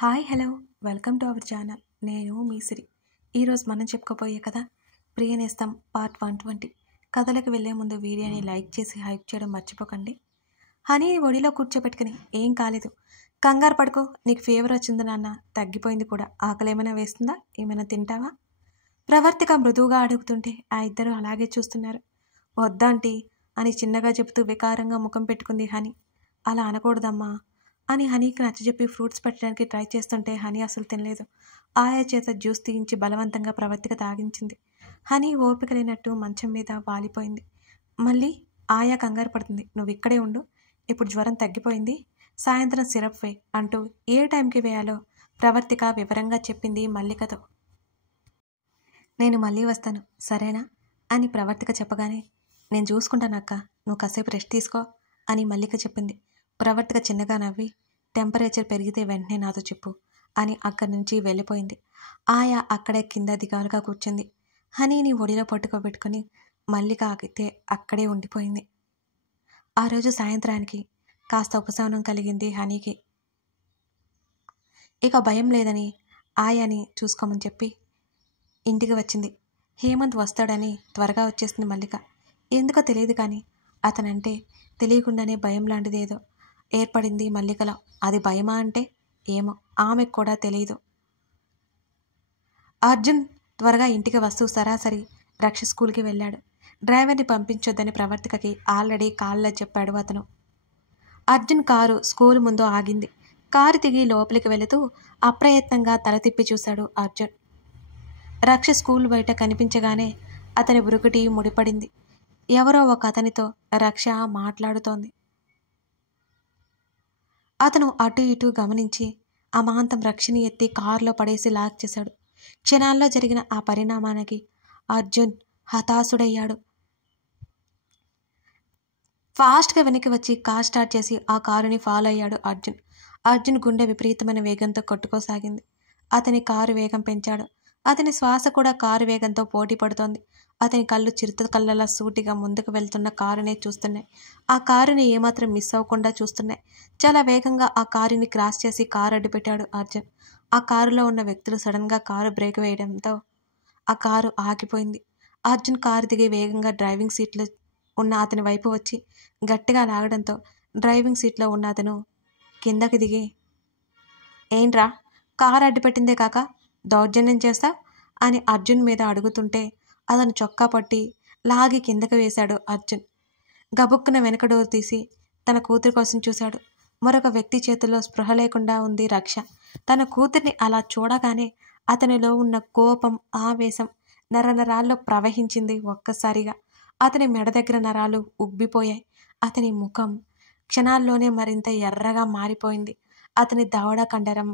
Hi hello welcome to our channel. నేను మీ సిరి. ఈరోజు మనం చెప్పుకోబోయే కథ ప్రియనేస్తం పార్ట్ 120. కథలకు వెళ్లే ముందు వీడియోని లైక్ చేసి హైప్ చేయడం మర్చిపోకండి. హనీని ఒడిలో కూర్చోబెట్టుకుని ఏం కాలేదు, కంగారు పడుకో, నీకు ఫీవర్ వచ్చింది నాన్న, తగ్గిపోయింది కూడా, ఆకలి ఏమైనా వేస్తుందా, ఏమైనా తింటావా? ప్రవర్తిక మృదువుగా అడుగుతుంటే ఆ ఇద్దరు అలాగే చూస్తున్నారు. వద్దాంటీ అని చిన్నగా చెబుతూ వికారంగా ముఖం పెట్టుకుంది హనీ. అలా అనకూడదమ్మా అని హనీకి నచ్చజెప్పి ఫ్రూట్స్ పెట్టడానికి ట్రై చేస్తుంటే హనీ అసలు తినలేదు. ఆయా చేత జ్యూస్ తీయించి బలవంతంగా ప్రవర్తిక తాగించింది. హనీ ఓపిక లేనట్టు మంచం మీద వాలిపోయింది. మళ్ళీ ఆయా కంగారు పడుతుంది. నువ్వు ఇక్కడే ఉండు, ఇప్పుడు జ్వరం తగ్గిపోయింది, సాయంత్రం సిరప్ వే అంటూ ఏ టైంకి వేయాలో ప్రవర్తిక వివరంగా చెప్పింది మల్లికతో. నేను మళ్ళీ వస్తాను సరేనా అని ప్రవర్తిక చెప్పగానే, నేను చూసుకుంటానక్క, నువ్వు కాసేపు రెస్ట్ తీసుకో అని మల్లిక చెప్పింది. ప్రవర్తిక చిన్నగా నవ్వి, టెంపరేచర్ పెరిగితే వెంటనే నాతో చెప్పు అని అక్కడి నుంచి వెళ్ళిపోయింది. ఆయా అక్కడే కింద దిగాలుగా కూర్చుంది. హనీని ఒడిలో పట్టుకోబెట్టుకుని మల్లిక ఆగితే అక్కడే ఉండిపోయింది. ఆ రోజు సాయంత్రానికి కాస్త ఉపశమనం కలిగింది హనీకి. ఇక భయం లేదని ఆయాని చూసుకోమని చెప్పి ఇంటికి వచ్చింది. హేమంత్ వస్తాడని త్వరగా వచ్చేసింది మల్లిక. ఎందుకో తెలియదు కానీ అతనంటే తెలియకుండానే భయం లాంటిదేదో ఏర్పడింది మల్లికలో. అది భయమా అంటే ఏమో ఆమెకు కూడా తెలియదు. అర్జున్ త్వరగా ఇంటికి వస్తూ సరాసరి రక్ష స్కూల్కి వెళ్ళాడు. డ్రైవర్ని పంపించొద్దని ప్రవర్తికకి ఆల్రెడీ కాల్లో చెప్పాడు అతను. అర్జున్ కారు స్కూల్ ముందు ఆగింది. కారు దిగి లోపలికి వెళుతూ అప్రయత్నంగా తల తిప్పి చూశాడు అర్జున్. రక్ష స్కూల్ బయట కనిపించగానే అతని బురుకుటి ముడిపడింది. ఎవరో ఒక అతనితో రక్ష మాట్లాడుతోంది. అతను అటు ఇటు గమనించి అమాంతం రక్షని ఎత్తి కారులో పడేసి లాక్ చేశాడు. క్షణాల్లో జరిగిన ఆ పరిణామానికి అర్జున్ హతాశుడయ్యాడు. ఫాస్ట్గా వెనక్కి వచ్చి కార్ స్టార్ట్ చేసి ఆ కారుని ఫాలో అయ్యాడు అర్జున్. అర్జున్ గుండె విపరీతమైన వేగంతో కొట్టుకోసాగింది. అతని కారు వేగం పెంచాడు. అతని శ్వాస కూడా కారు వేగంతో పోటీ పడుతోంది. అతని కళ్ళు చిరుత కళ్ళలా సూటిగా ముందుకు వెళ్తున్న కారునే చూస్తున్నాయి. ఆ కారుని ఏమాత్రం మిస్ అవ్వకుండా చూస్తున్నాయి. చాలా వేగంగా ఆ కారుని క్రాస్ చేసి కారు అడ్డుపెట్టాడు అర్జున్. ఆ కారులో ఉన్న వ్యక్తులు సడన్గా కారు బ్రేక్ వేయడంతో ఆ కారు ఆగిపోయింది. అర్జున్ కారు దిగి వేగంగా డ్రైవింగ్ సీట్లో ఉన్న అతని వైపు వచ్చి గట్టిగా లాగడంతో డ్రైవింగ్ సీట్లో ఉన్న అతను కిందకి దిగి, ఏంట్రా కారు అడ్డుపెట్టిందే కాక దౌర్జన్యం చేస్తా అని అర్జున్ మీద అడుగుతుంటే అతను చొక్కా పట్టి లాగి కిందకి వేశాడు అర్జున్. గబుక్కున వెనక డోర్ తీసి తన కూతురి కోసం చూశాడు. మరొక వ్యక్తి చేతుల్లో స్పృహ లేకుండా ఉంది రక్ష. తన కూతుర్ని అలా చూడగానే అతనిలో ఉన్న కోపం, ఆవేశం నరనరాల్లో ప్రవహించింది ఒక్కసారిగా. అతని మెడ దగ్గర నరాలు ఉబ్బిపోయాయి. అతని ముఖం క్షణాల్లోనే మరింత ఎర్రగా మారిపోయింది. అతని దవడ కండరం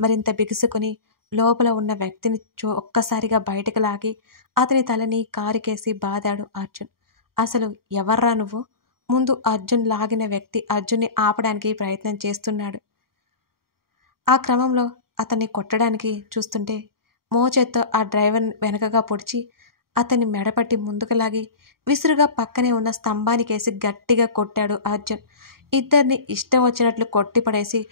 మరింత బిగుసుకుని లోపల ఉన్న వ్యక్తిని ఒక్కసారిగా బయటకు లాగి అతని తలని కారుకేసి బాదాడు అర్జున్. అసలు ఎవర్రా నువ్వు? ముందు అర్జున్ లాగిన వ్యక్తి అర్జున్ని ఆపడానికి ప్రయత్నం చేస్తున్నాడు. ఆ క్రమంలో అతన్ని కొట్టడానికి చూస్తుంటే మోచేత్తో ఆ డ్రైవర్ వెనకగా పొడిచి అతన్ని మెడపట్టి ముందుకు లాగి విసురుగా పక్కనే ఉన్న స్తంభానికేసి గట్టిగా కొట్టాడు అర్జున్. ఇద్దరిని ఇష్టం వచ్చినట్లు కొట్టిపడేసి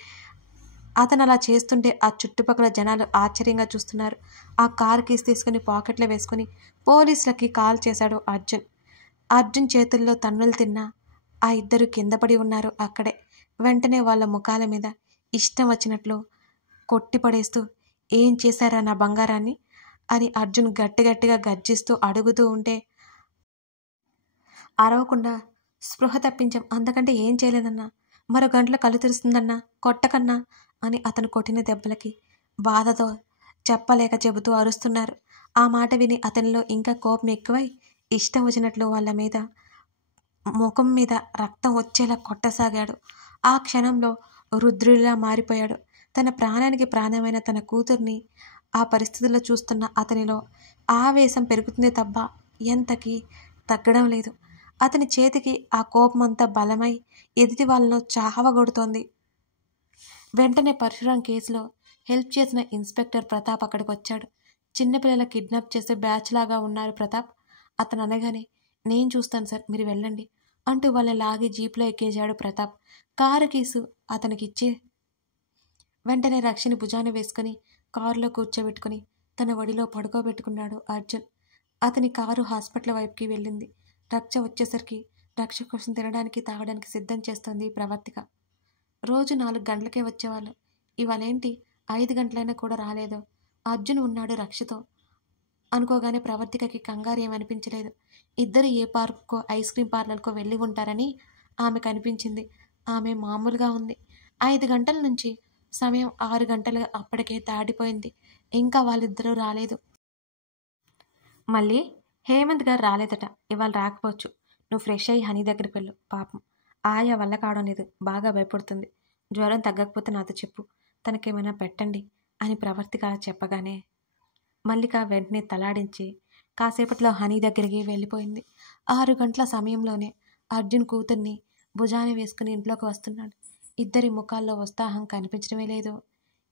అతను అలా చేస్తుంటే ఆ చుట్టుపక్కల జనాలు ఆశ్చర్యంగా చూస్తున్నారు. ఆ కార్ కీస్ తీసుకుని పాకెట్లో వేసుకుని పోలీసులకి కాల్ చేశాడు అర్జున్. అర్జున్ చేతుల్లో తన్నులు తిన్నా ఆ ఇద్దరు కింద పడి ఉన్నారు అక్కడే. వెంటనే వాళ్ళ ముఖాల మీద ఇష్టం వచ్చినట్లు కొట్టిపడేస్తూ, ఏం చేశారా నా బంగారాన్ని అని అర్జున్ గట్టిగట్టిగా గర్జిస్తూ అడుగుతూ ఉంటే, అరవకుండా స్పృహ తప్పించాం, అంతకంటే ఏం చేయలేదన్నా, మరో గంటలో కళ్ళు తెరుస్తుందన్నా, కొట్టకన్నా అని అతను కొట్టిన దెబ్బలకి బాధతో చెప్పలేక చెబుతూ అరుస్తున్నారు. ఆ మాట విని అతనిలో ఇంకా కోపం ఎక్కువై ఇష్టం వచ్చినట్లు వాళ్ళ మీద ముఖం మీద రక్తం వచ్చేలా కొట్టసాగాడు. ఆ క్షణంలో రుద్రుడిలా మారిపోయాడు. తన ప్రాణానికి ప్రాణమైన తన కూతుర్ని ఆ పరిస్థితుల్లో చూస్తున్న అతనిలో ఆవేశం పెరుగుతుంది తప్ప ఎంతకీ తగ్గడం లేదు. అతని చేతికి ఆ కోపమంతా బలమై ఎదుటి వాళ్ళను చావగొడుతోంది. వెంటనే పరశురాం కేసులో హెల్ప్ చేసిన ఇన్స్పెక్టర్ ప్రతాప్ అక్కడికి వచ్చాడు. చిన్నపిల్లల కిడ్నాప్ చేసే బ్యాచ్ లాగా ఉన్నారు ప్రతాప్. అతను అనగానే, నేను చూస్తాను సార్, మీరు వెళ్ళండి అంటూ వాళ్ళని లాగి జీప్లో ఎక్కేశాడు ప్రతాప్. కారు కీసు అతనికిచ్చి వెంటనే రక్షని భుజాన వేసుకుని కారులో కూర్చోబెట్టుకుని తన ఒడిలో పడుకోబెట్టుకున్నాడు అర్జున్. అతని కారు హాస్పిటల్ వైపుకి వెళ్ళింది. రక్ష వచ్చేసరికి రక్ష కోసం తినడానికి తాగడానికి సిద్ధం చేస్తోంది ప్రవర్తిక. రోజు 4 గంటలకే వచ్చేవాళ్ళు. ఇవాళేంటి 5 గంటలైనా కూడా రాలేదు. అర్జున్ ఉన్నాడు రక్షతో అనుకోగానే ప్రవర్తికకి కంగారు ఏమనిపించలేదు. ఇద్దరు ఏ పార్క్కో ఐస్ క్రీమ్ పార్లర్కో వెళ్ళి ఉంటారని ఆమెకు అనిపించింది. ఆమె మామూలుగా ఉంది. 5 గంటల నుంచి సమయం 6 గంటలు అప్పటికే దాటిపోయింది. ఇంకా వాళ్ళిద్దరూ రాలేదు. మళ్ళీ హేమంత్ గారు రాలేదట. ఇవాళ రాకపోవచ్చు. నువ్వు ఫ్రెష్ అయ్యి హనీ దగ్గరికి వెళ్ళు. పాపం ఆయా వల్ల కావడం లేదు. బాగా భయపడుతుంది. జ్వరం తగ్గకపోతే నాతో చెప్పు. తనకేమైనా పెట్టండి అని ప్రవర్తిక చెప్పగానే మల్లిక వెంటనే తలాడించి కాసేపట్లో హనీ దగ్గరికి వెళ్ళిపోయింది. 6 గంటల సమయంలోనే అర్జున్ కూతుర్ని భుజాన వేసుకుని ఇంట్లోకి వస్తున్నాడు. ఇద్దరి ముఖాల్లో ఉత్సాహం కనిపించడమే లేదు.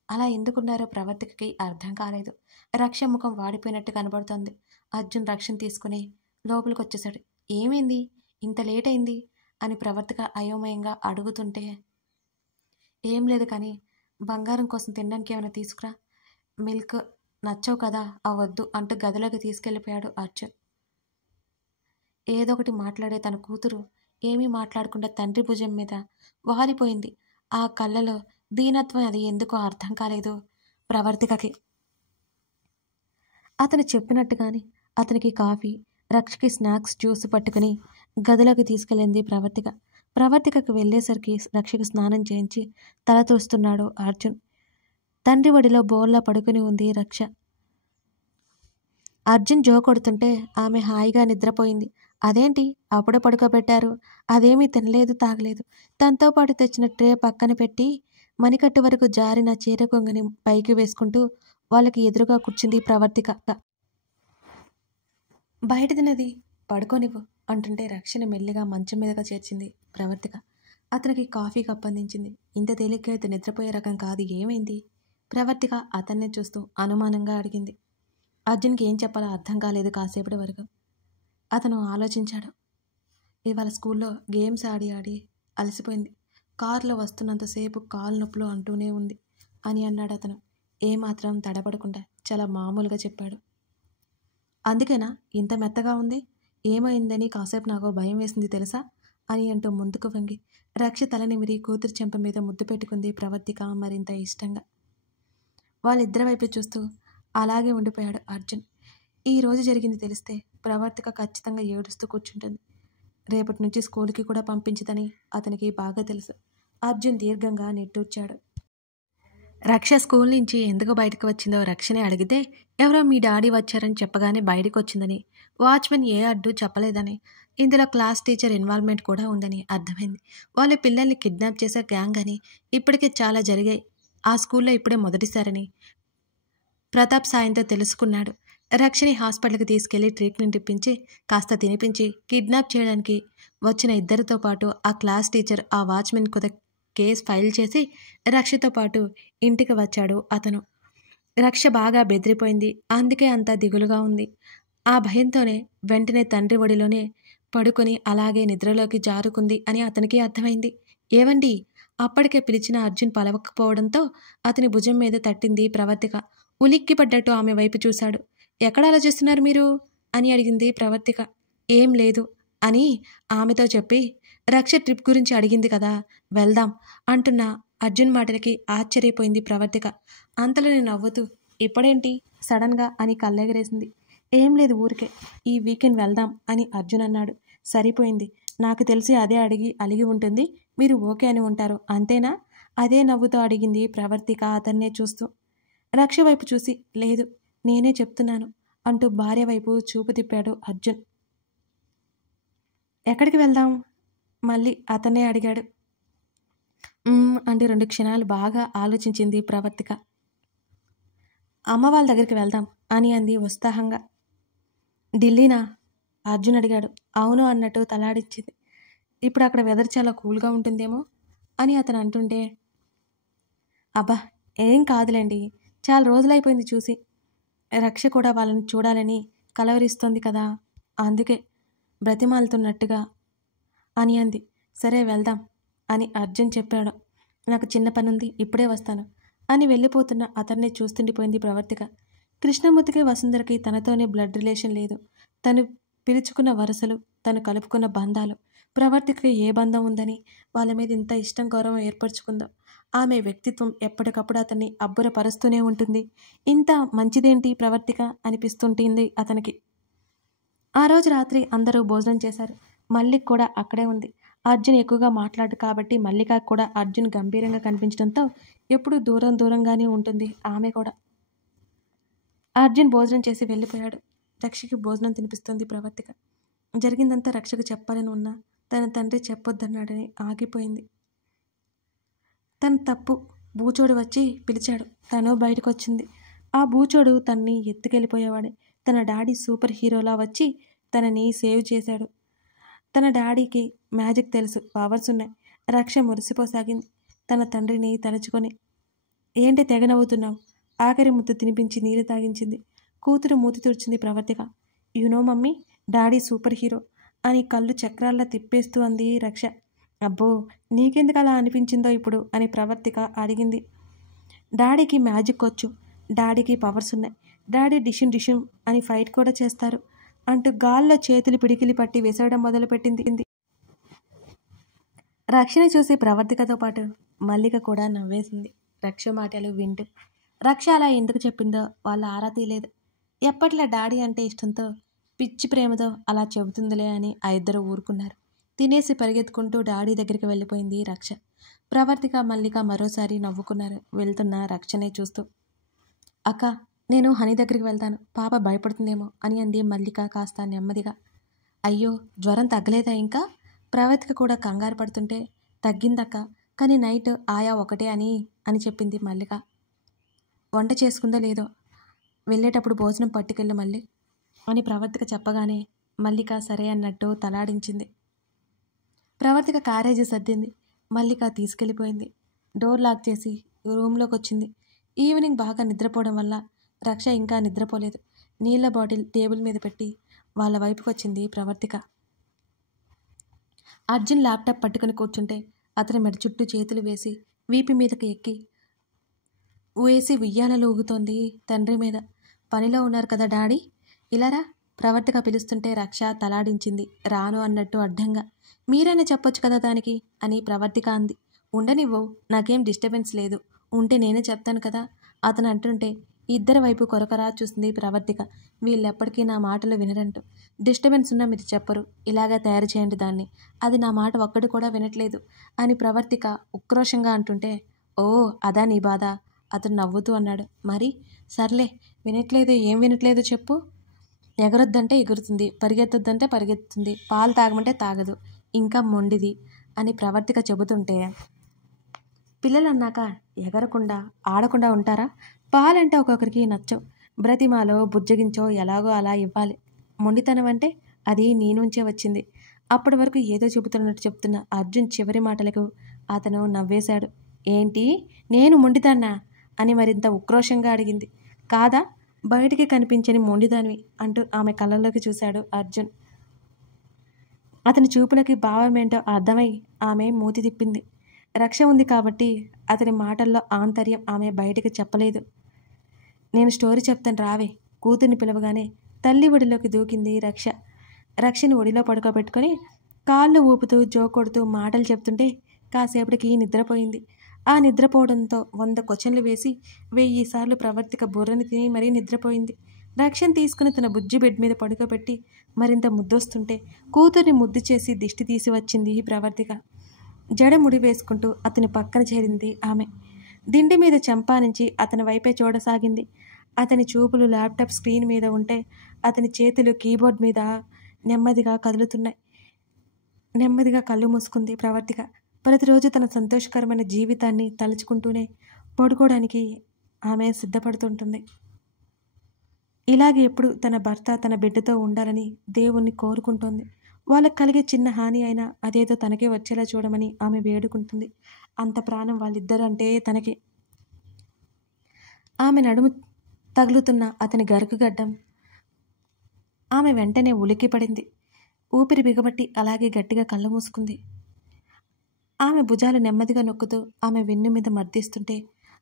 అలా ఎందుకున్నారో ప్రవర్తికకి అర్థం కాలేదు. రక్ష ముఖం వాడిపోయినట్టు కనబడుతోంది. అర్జున్ రక్షను తీసుకుని లోపలికి వచ్చేశాడు. ఏమైంది? ఇంత లేట్ అయింది అని ప్రవర్తిక అయోమయంగా అడుగుతుంటే, ఏం లేదు కానీ బంగారం కోసం తినడానికి ఏమైనా తీసుకురా. మిల్క్ నచ్చవు కదా, అవద్దు అంటూ గదిలోకి తీసుకెళ్ళిపోయాడు అర్జున్. ఏదో ఒకటి మాట్లాడే తన కూతురు ఏమీ మాట్లాడకుండా తండ్రి భుజం మీద వాలిపోయింది. ఆ కళ్ళలో దీనత్వం అది ఎందుకో అర్థం కాలేదు ప్రవర్తికకి. అతను చెప్పినట్టుగాని అతనికి కాఫీ, రక్షకి స్నాక్స్, జ్యూస్ పట్టుకుని గదిలోకి తీసుకెళ్ళింది ప్రవర్తిక. ప్రవర్తికకు వెళ్ళేసరికి రక్షకి స్నానం చేయించి తల తూస్తున్నాడు అర్జున్. తండ్రి ఒడిలో బోర్లా పడుకుని ఉంది రక్ష. అర్జున్ జో కొడుతుంటే ఆమె హాయిగా నిద్రపోయింది. అదేంటి అప్పుడే పడుకోబెట్టారు? అదేమీ తినలేదు, తాగలేదు. తనతో పాటు తెచ్చిన ట్రే పక్కన పెట్టి మణికట్టు వరకు జారిన చీర కొంగని పైకి వేసుకుంటూ వాళ్ళకి ఎదురుగా కూర్చుంది ప్రవర్తిక. బయట తినది పడుకోనివ్వు అంటుంటే రక్షని మెల్లిగా మంచం మీదగా చేర్చింది ప్రవర్తిక. అతనికి కాఫీ కప్ అందించింది. ఇంత తేలిగ్గా అయితే నిద్రపోయే రకం కాదు, ఏమైంది? ప్రవర్తిక అతన్నే చూస్తూ అనుమానంగా అడిగింది. అర్జున్కి ఏం చెప్పాలో అర్థం కాలేదు కాసేపటి వరకు. అతను ఆలోచించాడు. ఇవాళ స్కూల్లో గేమ్స్ ఆడి ఆడి అలసిపోయింది. కారులో వస్తున్నంతసేపు కాలు నొప్పులు అంటూనే ఉంది అని అన్నాడు అతను. ఏమాత్రం తడపడకుండా చాలా మామూలుగా చెప్పాడు. అందుకేనా ఇంత మెత్తగా ఉంది? ఏమైందని కాసేపు నాకు భయం వేసింది తెలుసా అని అంటూ ముందుకు వంగి రక్ష తల నిమిరి కూతురు చెంప మీద ముద్దు పెట్టుకుంది ప్రవర్తిక మరింత ఇష్టంగా. వాళ్ళిద్దరి వైపు చూస్తూ అలాగే ఉండిపోయాడు అర్జున్. ఈ రోజు జరిగింది తెలిస్తే ప్రవర్తిక ఖచ్చితంగా ఏడుస్తూ కూర్చుంటుంది. రేపటి నుంచి స్కూల్కి కూడా పంపించదని అతనికి బాగా తెలుసు. అర్జున్ దీర్ఘంగా నిట్టూర్చాడు. రక్ష స్కూల్ నుంచి ఎందుకు బయటకు వచ్చిందో రక్షనే అడిగితే ఎవరో మీ డాడీ వచ్చారని చెప్పగానే బయటకు వచ్చిందని, వాచ్మెన్ ఏ అడ్డు చెప్పలేదని, ఇందులో క్లాస్ టీచర్ ఇన్వాల్వ్మెంట్ కూడా ఉందని అర్థమైంది. వాళ్ళ పిల్లల్ని కిడ్నాప్ చేసే గ్యాంగ్ అని ఇప్పటికే చాలా జరిగాయి. ఆ స్కూల్లో ఇప్పుడే మొదటిసారని ప్రతాప్ సాయంతో తెలుసుకున్నాడు. రక్షని హాస్పిటల్కి తీసుకెళ్లి ట్రీట్మెంట్ ఇప్పించి కాస్త తినిపించి కిడ్నాప్ చేయడానికి వచ్చిన ఇద్దరితో పాటు ఆ క్లాస్ టీచర్, ఆ వాచ్మెన్ కూడా కేసు ఫైల్ చేసి రక్షతో పాటు ఇంటికి వచ్చాడు అతను. రక్ష బాగా బెదిరిపోయింది. అందుకే అంతా దిగులుగా ఉంది. ఆ భయంతోనే వెంటనే తండ్రి ఒడిలోనే పడుకొని అలాగే నిద్రలోకి జారుకుంది అని అతనికి అర్థమైంది. ఏవండి అప్పటికే పిలిచిన అర్జున్ పలవకపోవడంతో అతని భుజం మీద తట్టింది ప్రవర్తిక. ఉలిక్కి పడ్డట్టు ఆమె వైపు చూశాడు. ఎక్కడ ఆలోచిస్తున్నారు మీరు అని అడిగింది ప్రవర్తిక. ఏం లేదు అని ఆమెతో చెప్పి రక్ష ట్రిప్ గురించి అడిగింది కదా, వెళ్దాం అంటున్న అర్జున్ మాటలకి ఆశ్చర్యపోయింది ప్రవర్తిక. అంతలోనే నవ్వుతూ ఇప్పుడేంటి సడన్గా అని కళ్ళెగరేసింది. ఏం లేదు ఊరికే ఈ వీకెండ్ వెళ్దాం అని అర్జున్ అన్నాడు. సరిపోయింది, నాకు తెలిసి అదే అలిగి ఉంటుంది. మీరు ఓకే అని ఉంటారు అంతేనా? అదే నవ్వుతో అడిగింది ప్రవర్తిక అతన్నే చూస్తూ. రక్ష వైపు చూసి లేదు నేనే చెప్తున్నాను అంటూ భార్య వైపు చూపు తిప్పాడు అర్జున్. ఎక్కడికి వెళ్దాం మళ్ళీ అతనే అడిగాడు. అంటే 2 క్షణాలు బాగా ఆలోచించింది ప్రవర్తిక. అమ్మ వాళ్ళ దగ్గరికి వెళ్దాం అని అంది ఉత్సాహంగా. ఢిల్లీనా అర్జున్ అడిగాడు. అవును అన్నట్టు తలాడించింది. ఇప్పుడు అక్కడ వెదర్ చాలా కూల్గా ఉంటుందేమో అని అతను అంటుంటే, అబ్బా ఏం కాదులేండి, చాలా రోజులైపోయింది చూసి. రక్ష కూడా వాళ్ళని చూడాలని కలవరిస్తోంది కదా, అందుకే బ్రతిమాలుతున్నట్టుగా అని అంది. సరే వెళ్దాం అని అర్జున్ చెప్పాడు. నాకు చిన్న పనుంది, ఇప్పుడే వస్తాను అని వెళ్ళిపోతున్న అతన్ని చూస్తుండిపోయింది ప్రవర్తిక. కృష్ణమూర్తికి వసుంధరకి తనతోనే బ్లడ్ రిలేషన్ లేదు. తను పిలుచుకున్న వరుసలు, తను కలుపుకున్న బంధాలు, ప్రవర్తికకి ఏ బంధం ఉందని వాళ్ళ మీద ఇంత ఇష్టం గౌరవం ఏర్పరచుకుందో. ఆమె వ్యక్తిత్వం ఎప్పటికప్పుడు అతన్ని అబ్బురపరుస్తూనే ఉంటుంది. ఇంత మంచిదేంటి ప్రవర్తిక అనిపిస్తుంటుంది అతనికి. ఆ రోజు రాత్రి అందరూ భోజనం చేశారు. మల్లిక్ కూడా అక్కడే ఉంది. అర్జున్ ఎక్కువగా మాట్లాడు కాబట్టి మల్లిక కూడా అర్జున్ గంభీరంగా కనిపించడంతో ఎప్పుడూ దూరంగానే ఉంటుంది ఆమె కూడా. అర్జున్ భోజనం చేసి వెళ్ళిపోయాడు. రక్షకి భోజనం తినిపిస్తుంది ప్రవర్తిక. జరిగిందంతా రక్షకు చెప్పాలని ఉన్నా తన తండ్రి చెప్పొద్దన్నాడని ఆగిపోయింది. తన తప్పు. బూచోడు వచ్చి పిలిచాడు. తను బయటకు వచ్చింది. ఆ బూచోడు తన్ని ఎత్తుకెళ్ళిపోయేవాడే. తన డాడీ సూపర్ హీరోలా వచ్చి తనని సేవ్ చేశాడు. తన డాడీకి మ్యాజిక్ తెలుసు, పవర్స్ ఉన్నాయి. రక్ష మురిసిపోసాగింది తన తండ్రిని తలుచుకొని. ఏంటి తెగ నవ్వుతున్నావు? ఆఖరి ముద్దు తినిపించి నీరు తాగించింది. కూతురు మూతి తుడిచింది Pravartika. You know mummy, daddy super hero అని కళ్ళు చక్రాల్లా తిప్పేస్తూ అంది రక్ష. అబ్బో, నీకెందుకు అలా అనిపించిందో ఇప్పుడు అని ప్రవర్తిక అడిగింది. డాడీకి మ్యాజిక్ వచ్చు, డాడీకి పవర్స్ ఉన్నాయి, డాడీ డిషుం అని ఫైట్ కూడా చేస్తారు అంటూ గాల్లో చేతులు పిడికిలి పట్టి వేసవడం మొదలుపెట్టింది. రక్షని చూసి ప్రవర్తికతో పాటు మల్లిక కూడా నవ్వేసింది రక్ష మాటలు వింటూ. రక్ష అలా ఎందుకు చెప్పిందో వాళ్ళ ఆరా తీయలేదు. ఎప్పట్లా డాడీ అంటే ఇష్టంతో, పిచ్చి ప్రేమతో అలా చెబుతుందిలే అని ఆ ఇద్దరు ఊరుకున్నారు. తినేసి పరిగెత్తుకుంటూ డాడీ దగ్గరికి వెళ్ళిపోయింది రక్ష. ప్రవర్తిక మల్లిక మరోసారి నవ్వుకున్నారు వెళ్తున్న రక్షనే చూస్తూ. అక్క, నేను హనీ దగ్గరికి వెళ్తాను, పాప భయపడుతుందేమో అని అంది మల్లిక కాస్త నెమ్మదిగా. అయ్యో, జ్వరం తగ్గలేదా ఇంకా? ప్రవర్తిక కూడా కంగారు పడుతుంటే, తగ్గిందక్క, కానీ నైట్ ఆయా ఒకటే అని చెప్పింది మల్లిక. వంట చేసుకుందో లేదో, వెళ్ళేటప్పుడు భోజనం పట్టుకెళ్ళు మళ్ళీ అని ప్రవర్తిక చెప్పగానే మల్లిక సరే అన్నట్టు తలాడించింది. ప్రవర్తిక క్యారేజీ సర్దింది. మల్లిక తీసుకెళ్ళిపోయింది. డోర్ లాక్ చేసి రూమ్లోకి వచ్చింది. ఈవినింగ్ బాగా నిద్రపోవడం వల్ల రక్ష ఇంకా నిద్రపోలేదు. నీళ్ల బాటిల్ టేబుల్ మీద పెట్టి వాళ్ళ వైపుకి వచ్చింది ప్రవర్తిక. అర్జున్ ల్యాప్టాప్ పట్టుకుని కూర్చుంటే అతని మెడ చుట్టూ చేతులు వేసి వీపి మీదకి ఎక్కి వేసి ఉయ్యాలలో ఊగుతోంది తండ్రి మీద. పనిలో ఉన్నారు కదా డాడీ, ఇలారా ప్రవర్తిక పిలుస్తుంటే రక్ష తలాడించింది రాను అన్నట్టు అడ్డంగా. మీరైనా చెప్పొచ్చు కదా దానికి అని ప్రవర్తిక అంది. ఉండనివ్వు, నాకేం డిస్టర్బెన్స్ లేదు, ఉంటే నేనే చెప్తాను కదా అతను అంటుంటే ఇద్దరి వైపు కొరకరా చూసింది ప్రవర్తిక. వీళ్ళెప్పటికీ నా మాటలు వినరంటూ. డిస్టర్బెన్స్ ఉన్నా మీరు చెప్పరు, ఇలాగా తయారు చేయండి దాన్ని, అది నా మాట ఒక్కడు కూడా వినట్లేదు అని ప్రవర్తిక ఉక్రోషంగా అంటుంటే, ఓ అదా నీ బాధ అతను నవ్వుతూ అన్నాడు. మరి సర్లే, వినట్లేదో ఏం వినట్లేదో చెప్పు. ఎగరొద్దంటే ఎగురుతుంది, పరిగెత్తొద్దంటే పరిగెత్తుతుంది, పాలు తాగమంటే తాగదు, ఇంకా మొండిది అని ప్రవర్తిక చెబుతుంటే, పిల్లలు అన్నాక ఎగరకుండా ఆడకుండా ఉంటారా? పాలంటే ఒక్కొక్కరికి నచ్చవు, బ్రతిమాలో బుజ్జగించో ఎలాగో అలా ఇవ్వాలి. మొండితనం అంటే అది నీ నుంచే వచ్చింది. అప్పటి వరకు ఏదో చెబుతున్నట్టు చెప్తున్న అర్జున్ చివరి మాటలకు అతను నవ్వేశాడు. ఏంటి, నేను మొండిదాన్నా అని మరింత ఉక్రోషంగా అడిగింది. కాదా, బయటికి కనిపించని మొండిదానివి అంటూ ఆమె కళ్ళల్లోకి చూశాడు అర్జున్. అతని చూపులకి భావమేంటో అర్థమై ఆమె మూతి తిప్పింది. రక్ష ఉంది కాబట్టి అతని మాటల్లో ఆంతర్యం ఆమె బయటికి చెప్పలేదు. నేను స్టోరీ చెప్తాను రావే, కూతుర్ని పిలవగానే తల్లి ఒడిలోకి దూకింది రక్ష. రక్షని ఒడిలో పడుకోబెట్టుకొని కాళ్ళు ఊపుతూ జోకొడుతూ మాటలు చెప్తుంటే కాసేపటికి నిద్రపోయింది. ఆ నిద్రపోవడంతో 100 క్వశ్చన్లు వేసి 1000 సార్లు ప్రవర్తిక బుర్రని తిని మరీ నిద్రపోయింది. రక్షని తీసుకుని తన బుజ్జి బెడ్ మీద పడుకోబెట్టి మరింత ముద్దొస్తుంటే కూతుర్ని ముద్దు చేసి దిష్టి తీసి వచ్చింది ప్రవర్తిక. జడ ముడి వేసుకుంటూ అతని పక్కన చేరింది ఆమె. దిండి మీద చెంపా నుంచి అతని వైపే చూడసాగింది. అతని చూపులు ల్యాప్టాప్ స్క్రీన్ మీద ఉంటే అతని చేతులు కీబోర్డ్ మీద నెమ్మదిగా కదులుతున్నాయి. నెమ్మదిగా కళ్ళు మూసుకుంది ప్రవర్తిక. ప్రతిరోజు తన సంతోషకరమైన జీవితాన్ని తలుచుకుంటూనే పడుకోవడానికి ఆమె సిద్ధపడుతుంటుంది. ఇలాగే ఎప్పుడు తన భర్త తన బిడ్డతో ఉండాలని దేవుణ్ణి కోరుకుంటోంది. వాళ్ళకి కలిగే చిన్న హాని అయినా అదేదో తనకే వచ్చేలా చూడమని ఆమె వేడుకుంటుంది. అంత ప్రాణం వాళ్ళిద్దరు అంటే తనకి. ఆమె నడుము తగులుతున్న అతని గరుకుగడ్డం ఆమె వెంటనే ఉలిక్కిపడింది. ఊపిరి బిగబట్టి అలాగే గట్టిగా కళ్ళు మూసుకుంది. ఆమె భుజాలు నెమ్మదిగా నొక్కుతూ ఆమె వెన్ను మీద మర్దిస్తుంటే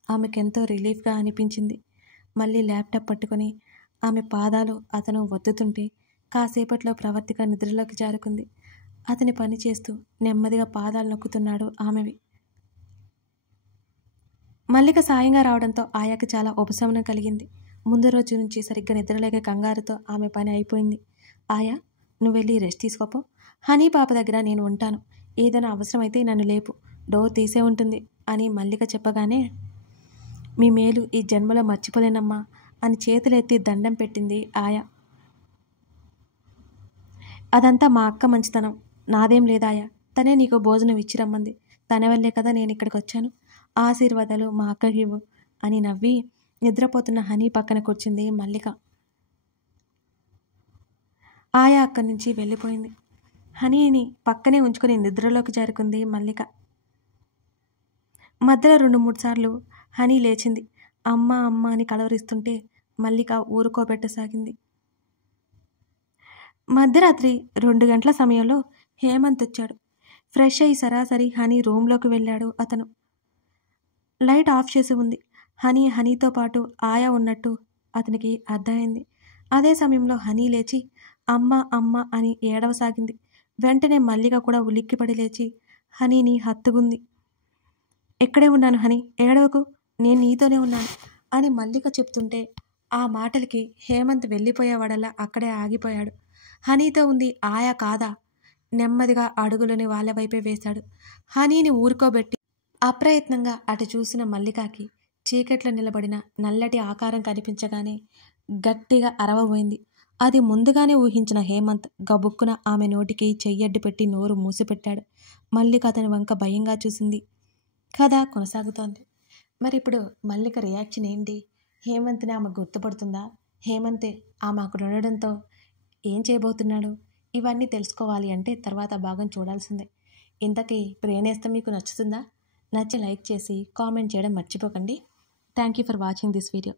ఆమెకెంతో రిలీఫ్గా అనిపించింది. మళ్ళీ ల్యాప్టాప్ పట్టుకొని ఆమె పాదాలు అతను వత్తుతుంటే కాసేపట్లో ప్రవర్తిక నిద్రలోకి జారుకుంది. అతని పని చేస్తూ నెమ్మదిగా పాదాలు నొక్కుతున్నాడు ఆమెవి. మల్లిక సాయంగా రావడంతో ఆయాకి చాలా ఉపశమనం కలిగింది. ముందు రోజు నుంచి సరిగ్గా నిద్రలేక కంగారుతో ఆమె పని అయిపోయింది. ఆయా, నువ్వు వెళ్ళి రెస్ట్ తీసుకోపో. హనీ పాప దగ్గర నేను ఉంటాను. ఏదైనా అవసరమైతే నన్ను లేపు, డోర్ తీసే ఉంటుంది అని మల్లిక చెప్పగానే, మీ మేలు ఈ జన్మలో మర్చిపోలేనమ్మా అని చేతులెత్తి దండం పెట్టింది ఆయా. అదంతా మా అక్క మంచితనం, నాదేం లేదాయా. తనే నీకు భోజనం ఇచ్చి రమ్మంది. తన వల్లే కదా నేను ఇక్కడికి వచ్చాను. ఆశీర్వాదాలు మా అక్కకి ఇవ్వు అని నవ్వి నిద్రపోతున్న హనీ పక్కన కూర్చుంది మల్లిక. ఆయా అక్కడి నుంచి వెళ్ళిపోయింది. హనీని పక్కనే ఉంచుకొని నిద్రలోకి జారుకుంది మల్లిక. మధ్యలో 2-3 సార్లు హనీ లేచింది. అమ్మ అమ్మ అని కలవరిస్తుంటే మల్లిక ఊరుకోబెట్టసాగింది. మధ్యరాత్రి 2 గంటల సమయంలో హేమంత్ వచ్చాడు. ఫ్రెష్ అయ్యి సరాసరి హనీ రూమ్లోకి వెళ్ళాడు అతను. లైట్ ఆఫ్ చేసి ఉంది. హనీతో పాటు ఆయా ఉన్నట్టు అతనికి అర్థమైంది. అదే సమయంలో హనీ లేచి అమ్మ అమ్మ అని ఏడవసాగింది. వెంటనే మల్లిక కూడా ఉలిక్కిపడి లేచి హనీని హత్తుకుంది. ఎక్కడే ఉన్నాను హనీ, ఏడవకు, నేను నీతోనే ఉన్నాను అని మల్లిక చెప్తుంటే ఆ మాటలకి హేమంత్ వెళ్ళిపోయేవాడల్లా అక్కడే ఆగిపోయాడు. హనీతో ఉంది ఆయా కాదా? నెమ్మదిగా అడుగులని వాళ్ళ వైపే వేశాడు. హనీని ఊరుకోబెట్టి అప్రయత్నంగా అటు చూసిన మల్లికకి చీకట్లో నిలబడిన నల్లటి ఆకారం కనిపించగానే గట్టిగా అరవబోయింది. అది ముందుగానే ఊహించిన హేమంత్ గబుక్కున ఆమె నోటికి చెయ్యడ్డు పెట్టి నోరు మూసిపెట్టాడు. మల్లిక అతని వంక భయంగా చూసింది. కథ కొనసాగుతోంది. మరి ఇప్పుడు మల్లిక రియాక్షన్ ఏంటి? హేమంత్ని ఆమె గుర్తుపడుతుందా? హేమంతే ఆమె అక్కడ ఉండడంతో ఏం చేయబోతున్నాడు? ఇవన్నీ తెలుసుకోవాలి అంటే తర్వాత భాగం చూడాల్సిందే. ఇంతకీ ప్రేనేస్తం మీకు నచ్చుతుందా? నచ్చి లైక్ చేసి కామెంట్ చేయడం మర్చిపోకండి. Thank you for watching this video.